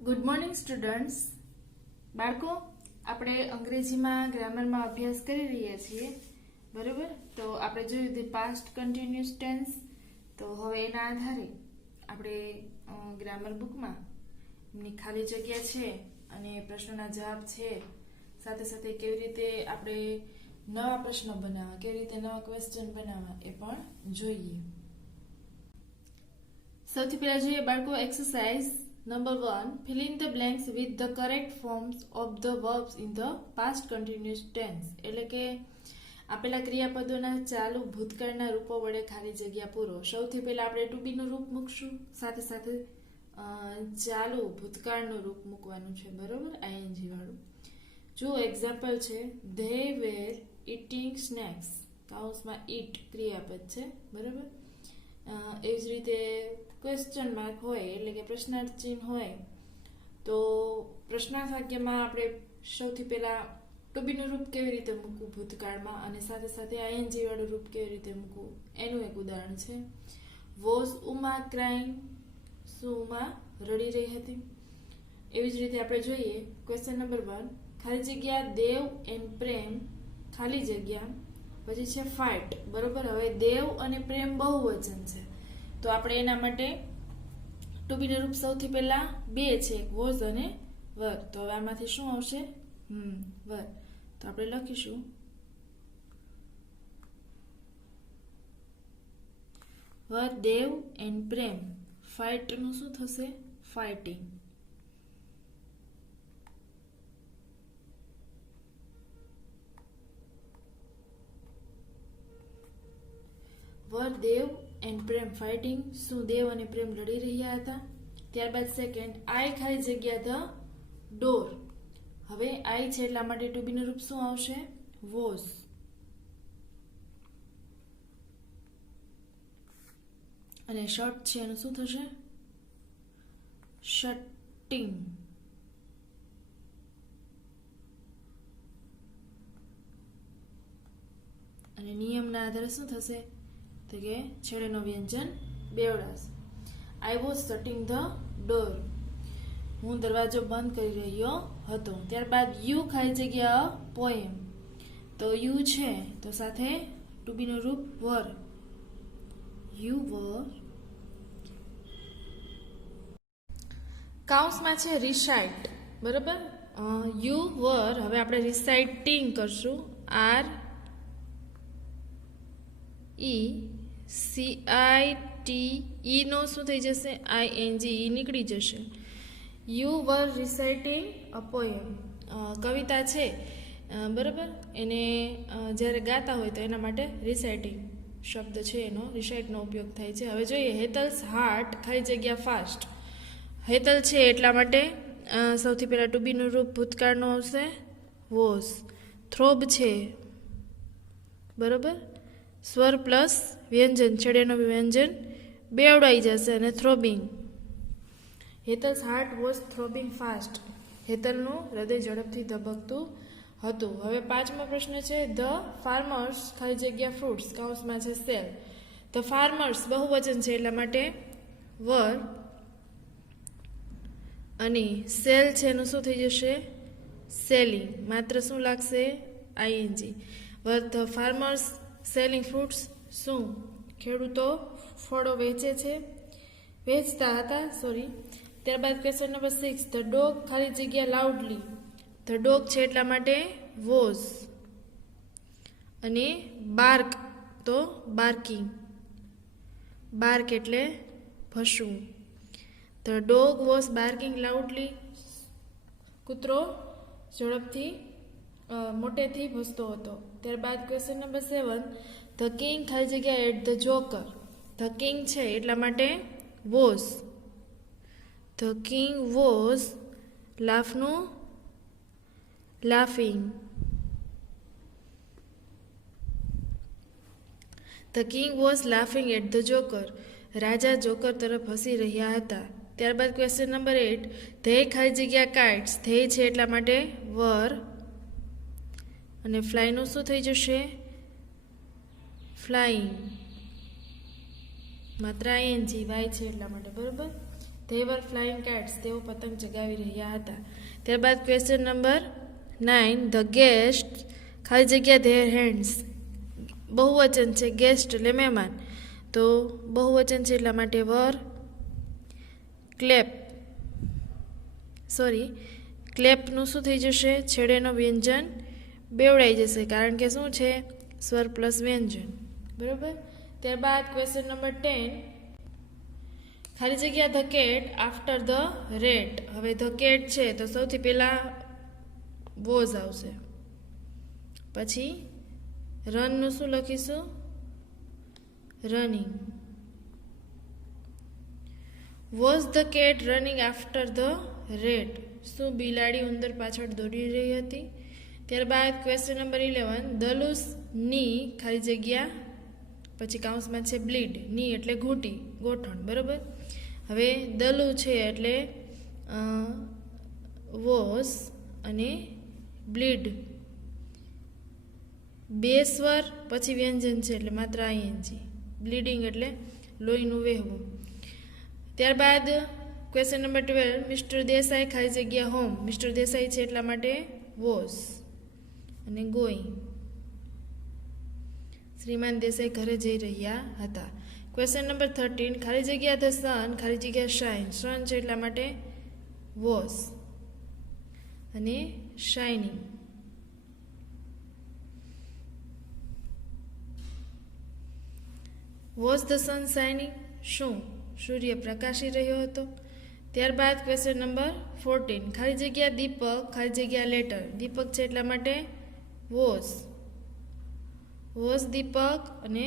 Good morning students. બાળકો, આપણે અંગ્રેજીમાં ગ્રામરમાં અભ્યાસ કરી રહ્યા છીએ, બરોબર? તો આપણે જોયું ધી પાસ્ટ કન્ટિન્યુઅસ ટેન્સ. તો હવે એના આધારે આપણે ગ્રામર બુકમાં એમની ખાલી જગ્યા છે અને પ્રશ્નોના જવાબ છે, સાથે સાથે કેવી રીતે આપણે નવા પ્રશ્નો બનાવવા, કેવી રીતે નવા ક્વેશ્ચન બનાવવા એ પણ જોઈએ. સૌથી પહેલા જોઈએ બાળકો exercise Number 1. Fill in the blanks with the correct forms of the verbs in the past continuous tense. એટલે કે આપેલા ક્રિયાપદોના ચાલુ ભૂતકાળના રૂપો વડે ખાલી જગ્યા પૂરો. સૌથી પહેલા આપણે ટુ બી નું રૂપ મૂકશું, સાથે સાથે ચાલુ ભૂતકાળનું રૂપ મૂકવાનું છે, બરોબર? આઈએનજી વાળું. જો એક્ઝામ્પલ છે, they were eating snacks. કાઉન્સમાં eat ક્રિયાપદ છે, બરોબર? એવી જ રીતે ક્વેશ્ચન માર્ક હોય એટલે કે પ્રશ્નાર્થ ચિહ્ન હોય તો પ્રશ્નાર્થ વાક્યમાં આપણે સૌથી પહેલા ટુ બી નું રૂપ કેવી રીતે મૂકવું ભૂતકાળમાં અને સાથે સાથે આઈએનજી વાળું રૂપ કેવી રીતે મૂકવું એનું એક ઉદાહરણ છે. Was Uma crying? શું ઉમા રડી રહી હતી? એવી જ રીતે આપણે જોઈએ ક્વેશ્ચન નંબર 1, ખાલી જગ્યા દેવ એન્ડ પ્રેમ, ખાલી જગ્યા, પછી છે ફાઇટ, બરોબર? હવે દેવ અને પ્રેમ બહુવચન છે તો આપણે એના માટે ટુ બી નું રૂપ સૌથી પહેલા બે છે, વોઝ અને વર. તો હવે આમાંથી શું આવશે? વર. તો આપણે લખીશું વર દેવ એન્ડ પ્રેમ. ફાઇટ નું શું થશે? Fighting. Were Dev and Prem fighting. શું દેવ અને પ્રેમ લડી રહ્યા હતા? ત્યારબાદ સેકન્ડ, આઈ ખાલી જગ્યા ધ ડોર. હવે આઈ છે એટલા માટે ટુ બી નું રૂપ શું આવશે? વોઝ. અને શટ છે એનું શું થશે? શટિંગ. અને નિયમના આધારે શું થશે? તો કે છેડેનો વ્યંજન બેવડાશે. I was shutting the door. હું દરવાજો બંધ કરી રહ્યો હતો. ત્યારબાદ યુ ખાલી જગ્યા પોએમ. તો યુ છે તો સાથે ટુ બી નું રૂપ વર. યુ વર. કાઉન્સમાં છે રિસાઇટ, બરોબર? યુ વર. હવે આપણે રિસાઇટિંગ કરશું. આર ઈ CIT નો શું થઈ જશે? ING નીકળી જશે. You var રિસાઇટિંગ a poem. કવિતા છે, બરાબર? એને જ્યારે ગાતા હોય તો એના માટે રિસાઇટિંગ શબ્દ છે એનો, રિસાઇટનો ઉપયોગ થાય છે. હવે જોઈએ હેતલ્સ હાર્ટ ખાલી જગ્યા ફાસ્ટ. હેતલ છે એટલા માટે સૌથી પહેલાં ટુ બી નું રૂપ ભૂતકાળનું આવશે, વોઝ. થ્રોબ છે, બરાબર? સ્વર પ્લસ વ્યંજન, છેડેનો વ્યંજન બેવડાઈ જશે અને થ્રોબિંગ. Hetal's heart was થ્રોબિંગ fast. હેતલનું હૃદય ઝડપથી ધબકતું હતું. હવે પાંચમો પ્રશ્ન છે, ધ ફાર્મર્સ ખાલી જગ્યા ફ્રૂટ્સ, કાઉન્સમાં છે સેલ. ધ ફાર્મર્સ બહુવચન છે એટલા માટે વર. અને સેલ છે એનું શું થઈ જશે? સેલિંગ. માત્ર શું લાગશે? ING. The farmers selling fruits. શું ખેડૂતો ફળો વેચે છે? વેચતા હતા, સોરી. ત્યારબાદ ક્વેશ્ચન નંબર 6, ધ ડોગ ખાલી જગ્યા લાઉડલી. ધ ડોગ છે એટલા માટે વોઝ. અને બાર્ક તો બાર્કિંગ. બાર્ક એટલે ભસવું. The dog was barking loudly. કૂતરો ઝડપથી મોટેથી ભસતો હતો. ત્યારબાદ ક્વેશ્ચન નંબર 7, ધ કિંગ ખાલી જગ્યા at the joker. The king છે એટલા માટે વોઝ. ધ કિંગ વોઝ લાફનું laughing. The king was laughing at the joker. રાજા જોકર તરફ હસી રહ્યા હતા. ત્યારબાદ ક્વેશ્ચન નંબર 8, ધેય ખાલી જગ્યા કાઇટ્સ. ધેય છે એટલા માટે વર. અને ફ્લાયનું શું થઈ જશે? ફ્લાઇંગ. માત્ર આઈએનજી વાય છે એટલા માટે, બરોબર? ધે વર ફ્લાઇંગ કાઇટ્સ, તેઓ પતંગ ચગાવી રહ્યા હતા. ત્યારબાદ ક્વેશ્ચન નંબર 9, ધ ગેસ્ટ ખાલી જગ્યા ધેર હેન્ડ્સ, બહુવચન છે ગેસ્ટ એટલે મહેમાન, તો બહુવચન છે એટલા માટે વર ક્લેપ, ક્લેપનું શું થઈ જશે, છેડેનો વ્યંજન બેવડાઈ જશે, કારણ કે શું છે સ્વર પ્લસ વ્યંજન. બરાબર. ત્યારબાદ ક્વેશ્ચન નંબર 10, ખાલી જગ્યા the cat after the rate. હવે ધ કેટ છે તો સૌથી પહેલા વોઝ આવશે, પછી રનનું શું લખીશું, running. Was the cat running after the rate, શું બિલાડી ઉંદર પાછળ દોડી રહી હતી. ત્યારબાદ ક્વેશ્ચન નંબર 11, દલુસ ની ખાલી જગ્યા પછી કાઉન્સમાં છે બ્લીડ, ની એટલે ઘૂંટી ગોઠણ. બરાબર. હવે દલુ છે એટલે વોઝ અને બ્લીડ, બે સ્વર પછી વ્યંજન છે એટલે માત્ર આઈએનજી. બ્લીડિંગ એટલે લોહીનું વહેવું. ત્યારબાદ ક્વેશ્ચન નંબર 12, મિસ્ટર દેસાઈ ખાલી જગ્યા હોમ, મિસ્ટર દેસાઈ છે એટલા માટે વોઝ અને ગોઈંગ. શ્રીમાન દેસાઈ ઘરે જઈ રહ્યા હતા. ક્વેશ્ચન નંબર 13, ખાલી જગ્યા ધ સન ખાલી જગ્યા શાઇન, સન છે એટલા માટે વોઝ અને shining. Was the sun shining, શું સૂર્ય પ્રકાશી રહ્યો હતો. ત્યારબાદ ક્વેશ્ચન નંબર 14, ખાલી જગ્યા દીપક ખાલી જગ્યા લેટર, દીપક છે એટલા માટે વોઝ દીપક અને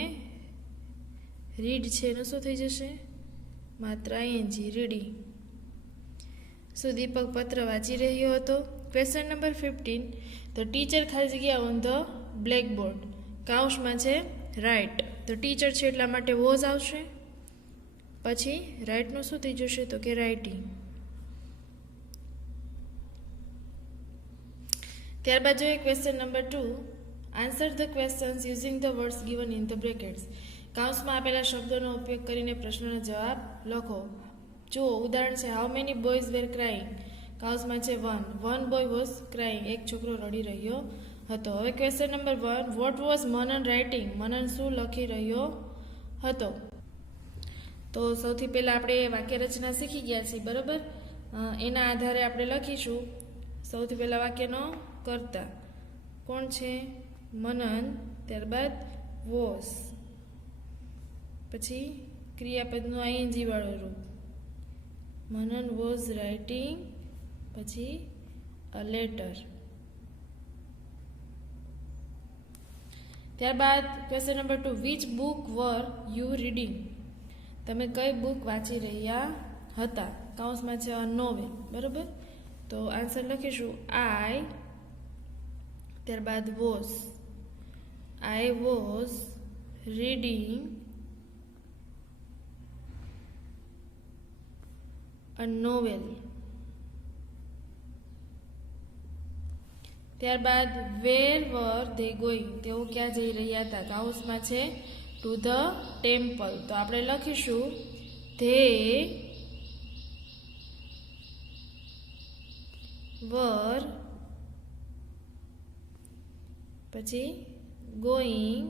રીડ છે એનું શું થઈ જશે, માત્ર આઈએનજી રીડિંગ. શું દીપક પત્ર વાંચી રહ્યો હતો. ક્વેશ્ચન નંબર 15, ધ ટીચર ખાલી જગ્યા ઓન ધ બ્લેકબોર્ડ, કાઉન્સમાં છે રાઇટ, તો ટીચર છે એટલા માટે વોઝ આવશે, પછી રાઇટનું શું થઈ જશે તો કે રાઇટિંગ. ત્યારબાદ જોઈએ question number 2, answer the questions using the words given in the brackets. કાઉન્સમાં આપેલા શબ્દોનો ઉપયોગ કરીને પ્રશ્નનો જવાબ લખો. જુઓ ઉદાહરણ છે, how many boys were crying, કાઉન્સમાં છે 1 બોય વોઝ ક્રાઇંગ, એક છોકરો રડી રહ્યો હતો. હવે question number 1, what was Manan writing, Manan શું લખી રહ્યો હતો. તો સૌથી પહેલાં આપણે વાક્ય રચના શીખી ગયા છીએ. બરાબર. એના આધારે આપણે લખીશું. સૌથી પહેલાં વાક્યનો કર્તા કોણ છે, મનન. ત્યારબાદ વોઝ, પછી ક્રિયાપદનું આઈએનજી વાળું રૂપ, મનન વોઝ રાઇટિંગ, પછી અ લેટર. ત્યારબાદ question number 2, which book var you reading, તમે કઈ બુક વાંચી રહ્યા હતા. કાઉન્સમાં છે અ નોવેલ. બરાબર. તો આન્સર લખીશું આઈ, ત્યારબાદ was, I was reading a novel. ત્યારબાદ વેર વર ધે ગોઈંગ, તેઓ ક્યાં જઈ રહ્યા હતા. કાઉન્સમાં છે ટુ ધ ટેમ્પલ, તો આપણે લખીશું ધે વર, પછી ગોઈંગ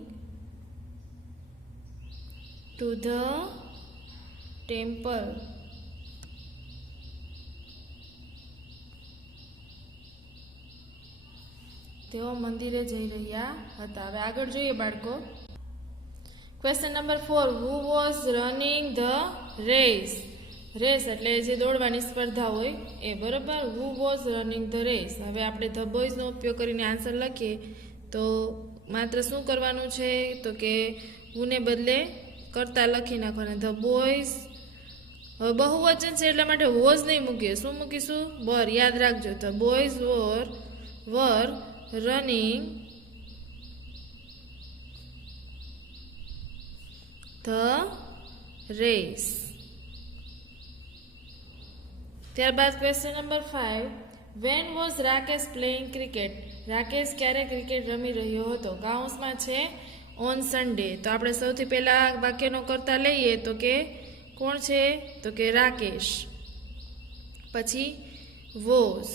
ટુ ધ ટેમ્પલ. તેઓ મંદિરે જઈ રહ્યા હતા. હવે આગળ જોઈએ બાળકો. Question number 4, who was running the race, race એટલે જે દોડવાની સ્પર્ધા હોય એ. બરાબર. Who was running the race. હવે આપણે ધ બોયઝનો ઉપયોગ કરીને આન્સર લખીએ તો માત્ર શું કરવાનું છે તો કે હુને બદલે કરતા લખી નાખવાના. ધ બોયઝ, હવે બહુવચન છે એટલા માટે વોઝ નહીં મૂકીએ, શું મૂકીશું, વર. યાદ રાખજો, the boys were running the race. ત્યારબાદ question number 5, when was Rakesh playing cricket, Rakesh ક્યારે ક્રિકેટ રમી રહ્યો હતો. કાઉન્સમાં છે ઓન સન્ડે. તો આપણે સૌથી પહેલા વાક્યનો કરતા લઈએ તો કે કોણ છે તો કે રાકેશ. પછી was,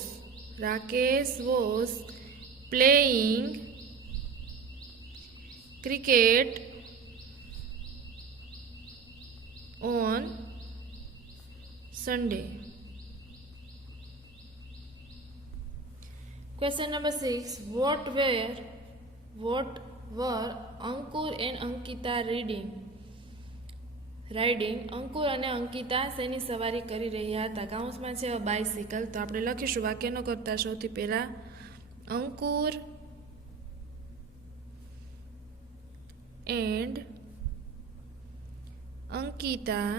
Rakesh was playing cricket on Sunday. Question number 6. What were Ankur and Ankita riding? અંકુર અને અંકિતા શેની સવારી કરી રહ્યા હતા? કાઉન્સમાં છે બાઇસિકલ. તો આપણે લખીશું વાક્યનો કરતા સૌથી પહેલા Ankur and Ankita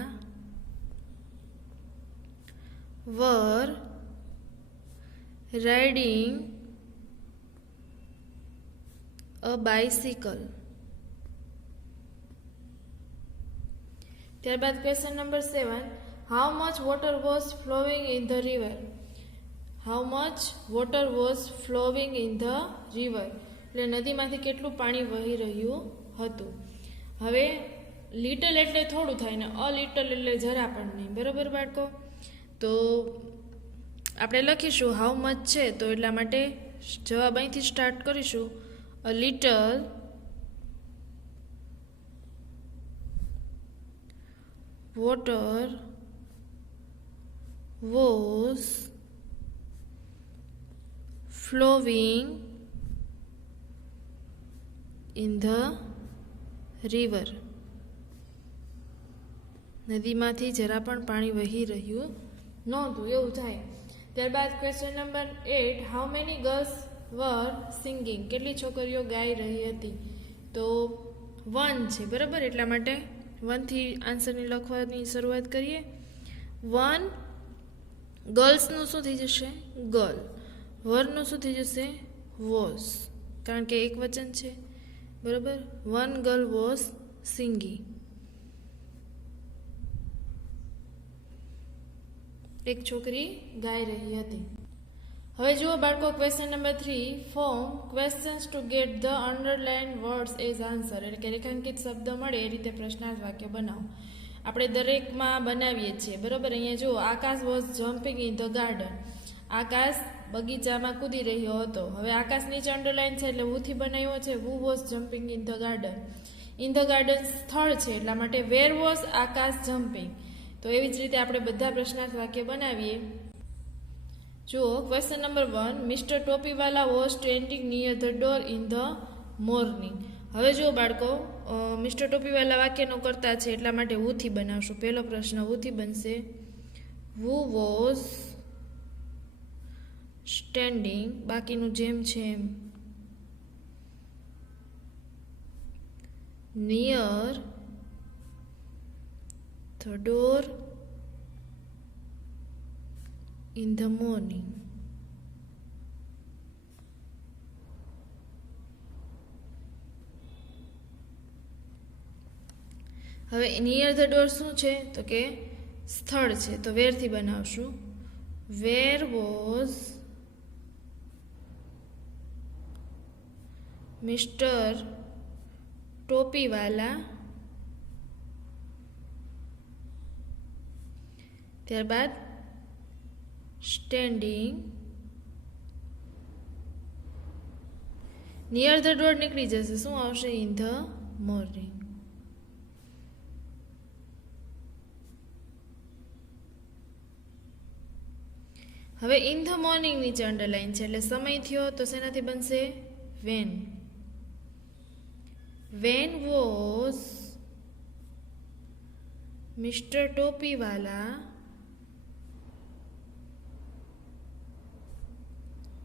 were riding a bicycle. ત્યારબાદ question number 7. How much water was flowing in the river? How much water was flowing in the river? એટલે નદીમાંથી કેટલું પાણી વહી રહ્યું હતું. હવે લિટલ એટલે થોડું થાય ને અ લિટલ એટલે જરા પણ નહીં. બરાબર બાળકો? તો આપણે લખીશું હાઉ મચ છે તો એટલા માટે જવાબ અહીંથી સ્ટાર્ટ કરીશું. A little water was flowing in the river. નદીમાંથી જરા પણ પાણી વહી રહ્યું નહોતું, એવું થાય. ત્યારબાદ question number 8. How many girls were singing? કેટલી છોકરીઓ ગાઈ રહી હતી? તો 1 છે. બરાબર? એટલા માટે 1 થી આન્સરની લખવાની શરૂઆત કરીએ. 1 ગર્લ્સનું શું થઈ જશે? ગર્લ. વરનું શું થઈ જશે? વોઝ, કારણ કે એક વચન છે. બરાબર? 1 ગર્લ વોઝ સિંગિંગ. એક છોકરી ગાઈ રહી હતી. હવે જુઓ બાળકો question number 3. Form questions to get the underline words as answer. એટલે કે રેખાંકિત શબ્દ મળે એ રીતે પ્રશ્નાર્થ વાક્ય બનાવો. આપણે દરેકમાં બનાવીએ છીએ. બરાબર? અહીંયા જુઓ Akash was jumping in the garden. Akash બગીચામાં કૂદી રહ્યો હતો. હવે આકાશ નીચે અંડરલાઇન છે એટલે હુથી બનાવ્યો છે. Who was jumping in the garden. In the garden સ્થળ છે એટલા માટે વેર વોઝ આકાશ જમ્પિંગ. તો એવી જ રીતે આપણે બધા પ્રશ્નાર્થ વાક્ય બનાવીએ. જુઓ question number 1. Mister Topiwala was standing near the door in the morning. હવે જુઓ બાળકો મિસ્ટર ટોપીવાલા વાક્યનો કરતા છે એટલા માટે હુથી બનાવશું. પહેલો પ્રશ્ન હુથી બનશે. હુ વોઝ સ્ટેન્ડિંગ, બાકીનું જેમ છે એમ, near the door in the morning. હવે નિયર ધ ડોર શું છે? તો કે સ્થળ છે. તો વેરથી બનાવશું. Where was mister Topiwala. ત્યારબાદ સ્ટેન્ડિંગ. નિયર ધ ડોર નીકળી જશે. શું આવશે? In the morning. હવે ઇન ધ મોર્નિંગ નીચે અંડરલાઇન છે એટલે સમય થયો તો શેનાથી બનશે? When. When was mister Topiwala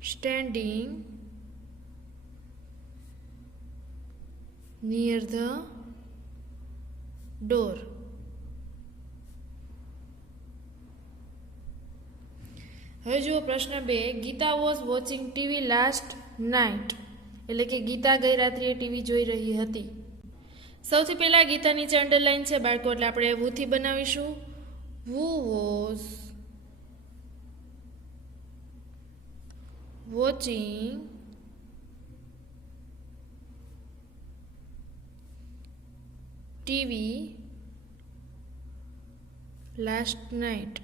standing near the door. હવે જુઓ પ્રશ્ન 2. Gita was watching TV last night. એટલે કે ગીતા ગઈ રાત્રે ટીવી જોઈ રહી હતી. સૌથી પહેલા ગીતા નીચે અંડરલાઇન છે બાળકો એટલે આપણે હુથી બનાવીશું. Who was watching TV last night.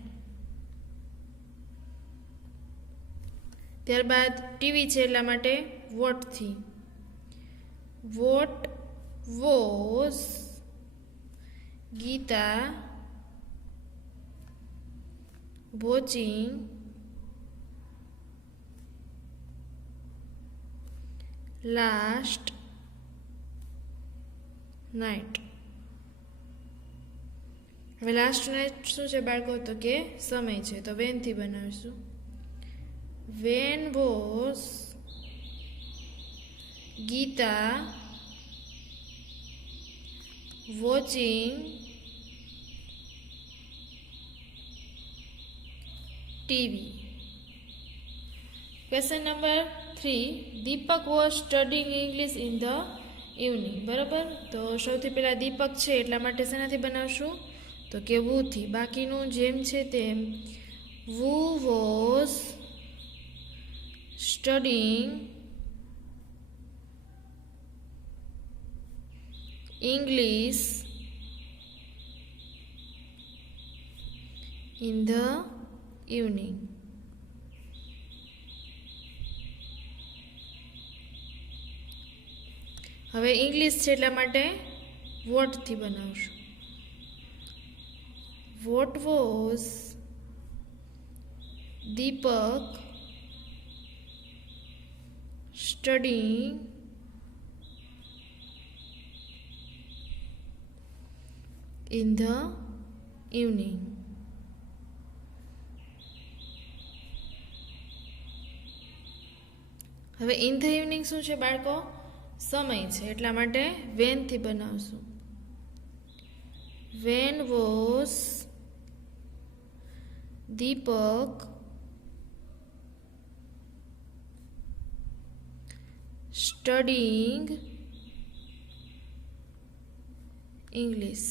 ત્યારબાદ ટીવી છે એટલા માટે વોટથી. What was Gita watching last night. હવે લાસ્ટ નાઇટ શું છે બાળકો? તો કે સમય છે, તો વેનથી બનાવીશું. When was Gita watching TV. Question number 3. Deepak was studying English in the evening. બરાબર, તો સૌથી પહેલાં દીપક છે એટલા માટે શેનાથી બનાવશું? તો કે વુથી. બાકીનું જેમ છે તેમ. Who was studying English in the evening. હવે ઇંગ્લિશ છે એટલા માટે વોટથી બનાવશું. What was Deepak studying in the evening. હવે ઇન ધ ઇવનિંગ શું છે બાળકો? સમય છે એટલા માટે વેનથી બનાવશું. When was Deepak studying English.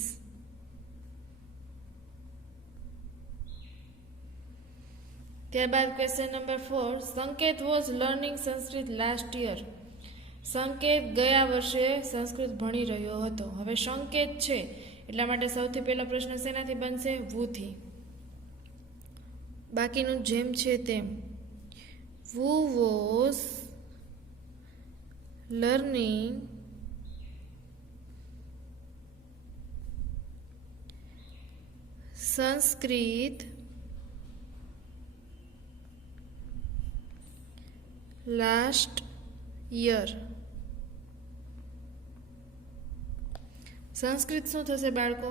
ત્યારબાદ ક્વેશ્ચન નંબર 4. સંકેત was learning Sanskrit last year. સંકેત ગયા વર્ષે સંસ્કૃત ભણી રહ્યો હતો. હવે સંકેત છે એટલા માટે સૌથી પહેલો પ્રશ્ન શેનાથી બનશે? વુથી. બાકીનું જેમ છે તેમ. Who was learning Sanskrit last year. Sanskrit શું થશે બાળકો?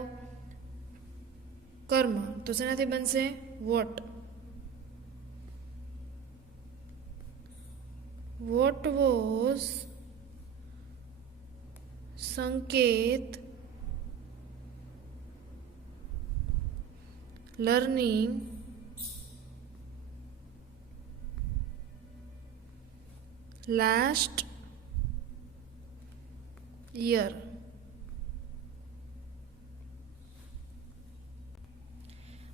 કર્મ, તો શેનાથી બનશે? વોટ. વોટ વોઝ સંકેત લર્નિંગ લાસ્ટ યર.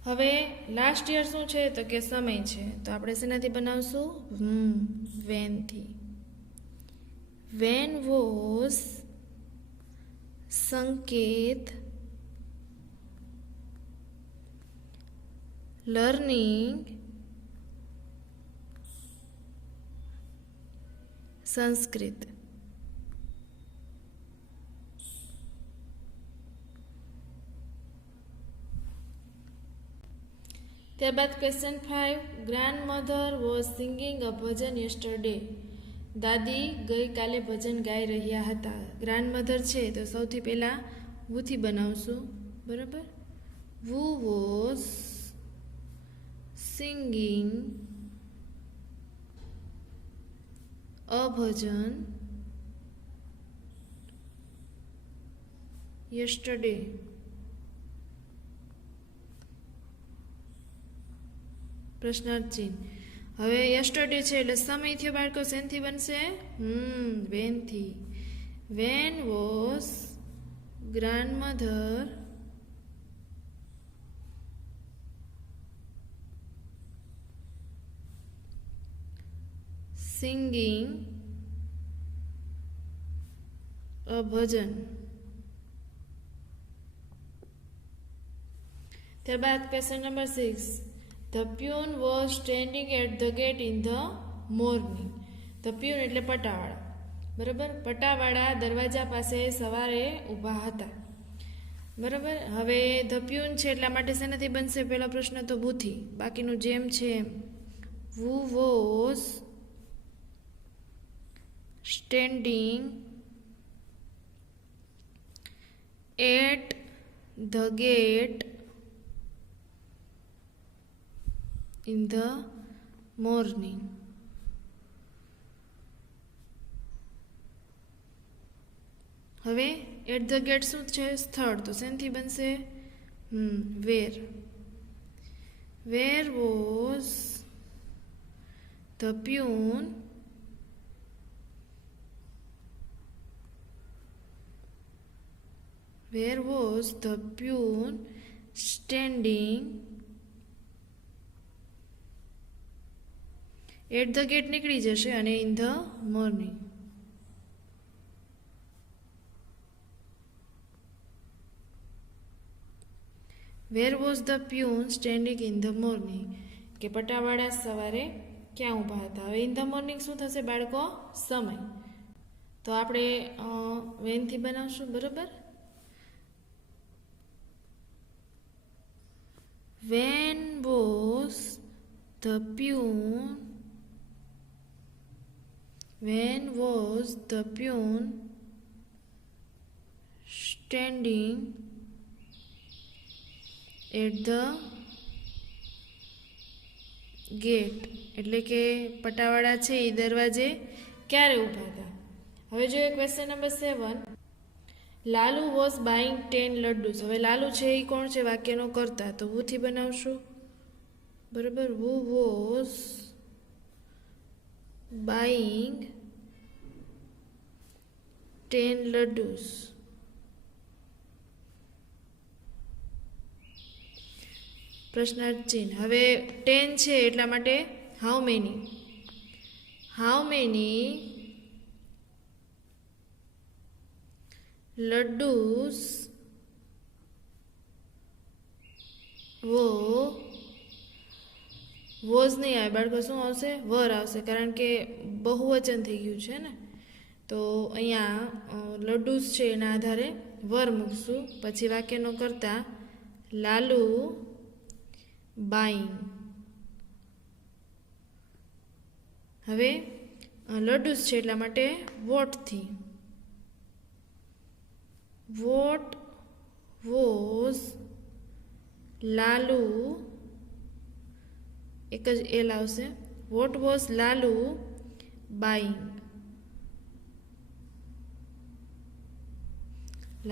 હવે લાસ્ટ યર શું છે? તો કે સમય છે, તો આપણે શેનાથી બનાવશું? વેનથી. વેન વોઝ સંકેત લર્નિંગ સંસ્કૃત. ત્યારબાદ question 5. Grandmother was singing a Bhajan yesterday. દાદી ગઈકાલે ભજન ગાઈ રહ્યા હતા. ગ્રાન્ડમધર છે તો સૌથી પહેલાં વુથી બનાવશું. બરાબર, who was singing a Bhajan yesterday. પ્રશ્નાર્થ ચિહ્ન. હવે યસ્ટરડે છે એટલે સમય થયો બાળકો. શેનથી બનશે? વેનથી. When was grandmother singing a bhajan. ત્યારબાદ question number 6. The peon was standing at the gate in the morning. The peon એટલે પટાવાળા, બરાબર. પટાવાળા દરવાજા પાસે સવારે ઊભા હતા, બરાબર. હવે ધ પ્યુન છે એટલા માટે શેનાથી બનશે પહેલો પ્રશ્ન? તો વૂથી. બાકીનું જેમ છે એમ. Who was standing at the gate in the morning. હવે એટ ધ ગેટ શું છે? સ્થળ. તો શેનથી બનશે? Where. Where was the peon Where was the peon standing at the gate નીકળી જશે અને in the morning. Where was the peon standing in the morning? કે પટાવાળા સવારે ક્યાં ઊભા હતા? હવે in the morning શું થશે બાળકો? સમય. તો આપણે વેનથી બનાવશું, બરાબર. When was the peon standing at the gate? એટલે કે પટાવાળા છે એ દરવાજે ક્યારે ઊભા હતા? હવે જોઈએ question number 7. Lalu was buying 10 laddus. હવે લાલુ છે એ કોણ છે? વાક્યનો કર્તા. તો વુથી બનાવશું, બરાબર. Who was buying 10 laddus. પ્રશ્નાર્થ ચિહ્ન. હવે 10 છે એટલા માટે હાઉ મેની લડ્ડુસ વોઝ નહીં આવે બાળકો, શું આવશે? વર આવશે, કારણ કે બહુવચન થઈ ગયું છે ને. તો અહીંયા લડ્ડુસ છે એના આધારે વર મૂકશું. પછી વાક્યનો કરતા લાલુ બાઈંગ. હવે લડ્ડુસ છે એટલા માટે વોટથી. વોટ વોઝ લાલુ, એક જ એલ આવશે. What was Lalu buying.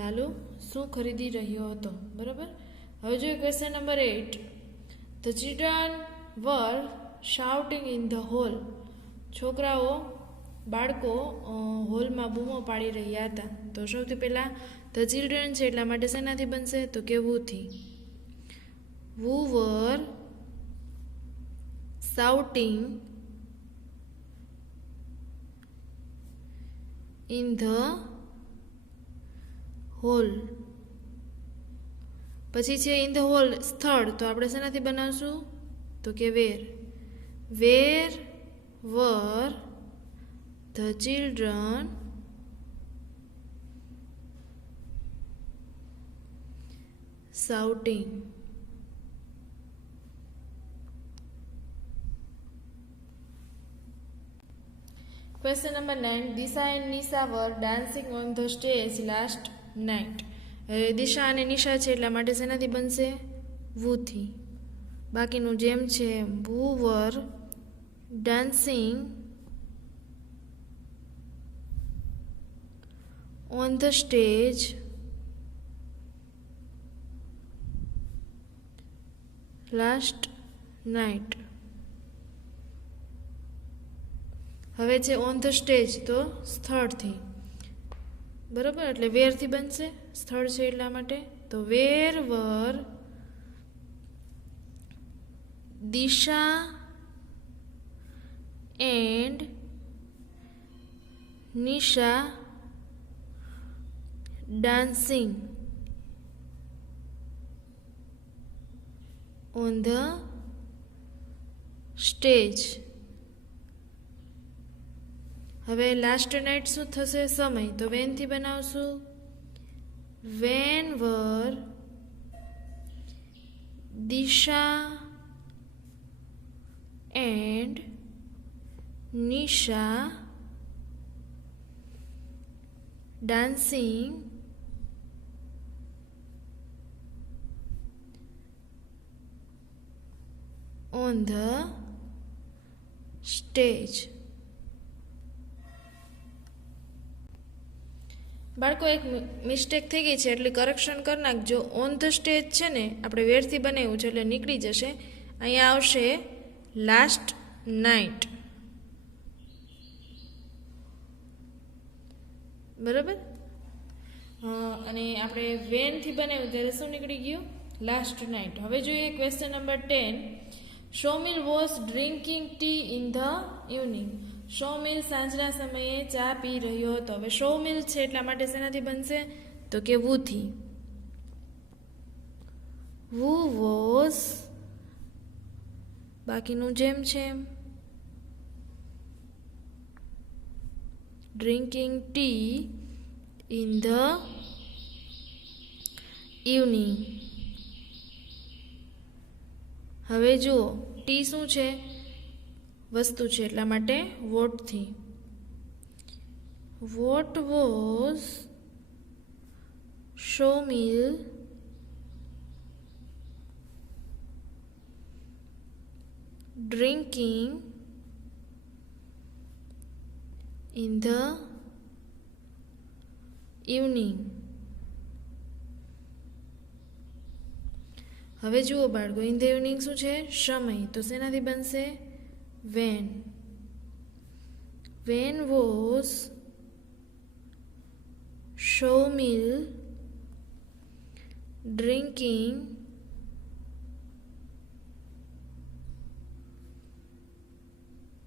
Lalu શું ખરીદી રહ્યો હતો, બરાબર. હવે જોઈએ question number 8. The children were shouting in the hall. છોકરાઓ, બાળકો હોલમાં બૂમો પાડી રહ્યા હતા. તો સૌથી પહેલાં ધ ચિલ્ડ્રન છે એટલા માટે શેનાથી બનશે? તો કે વુથી. વુ વર શાઉટિંગ ઇન ધ હોલ. પછી છે ઇન ધ હોલ સ્થળ. તો આપણે શેનાથી બનાવશું? તો કે where. Where were the children shouting. Question number 9. Disha and Nisha were dancing on the stage last night. દિશા અને નિશા છે એટલા માટે શેનાથી બનશે? વુથી. બાકીનું જેમ છે. વુ વર dancing on the stage last night. હવે છે ઓન ધ સ્ટેજ, તો સ્થળથી, બરાબર. એટલે વેરથી બનશે, સ્થળ છે એટલા માટે. તો where were Disha and Nisha dancing on the stage હવે લાસ્ટ નાઇટ શું થશે? સમય. તો વેનથી બનાવશું. When were Disha and Nisha dancing on the stage. બાળકો એક મિસ્ટેક થઈ ગઈ છે એટલે કરેક્શન કરી નાખજો. ઓન ધ સ્ટેજ છે ને આપણે વેરથી બનાવ્યું છે એટલે નીકળી જશે. અહીંયા આવશે લાસ્ટ નાઇટ. બરાબર. અને આપણે વેનથી બનાવ્યું ત્યારે શું નીકળી ગયું? Last night. હવે જોઈએ question number 10. Shomil was drinking tea in the evening. Shomil સાંજના સમયે ચા પી રહ્યો હતો. હવે શોમિલ છે એટલા માટે શેનાથી બનશે? તો કે વુથી. વુ વોઝ બાકીનું જેમ છે drinking tea in the evening. હવે જુઓ ટી શું છે? વસ્તુ છે એટલા માટે વોટથી. What was Shomil drinking in the evening. હવે જુઓ બાળકો, ઇન ધ ઇવનિંગ શું છે? સમય. તો શેનાથી બનશે? When. When was Shomil drinking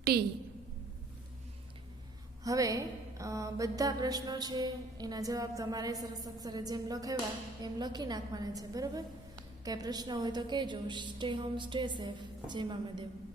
tea. હવે બધા પ્રશ્નો છે એના જવાબ તમારે સરસ અક્ષરે જેમ લખાવ્યા એમ લખી નાખવાના છે. બરાબર. કંઈ પ્રશ્ન હોય તો કહેજો. Stay home stay safe. જય મા મહાદેવ.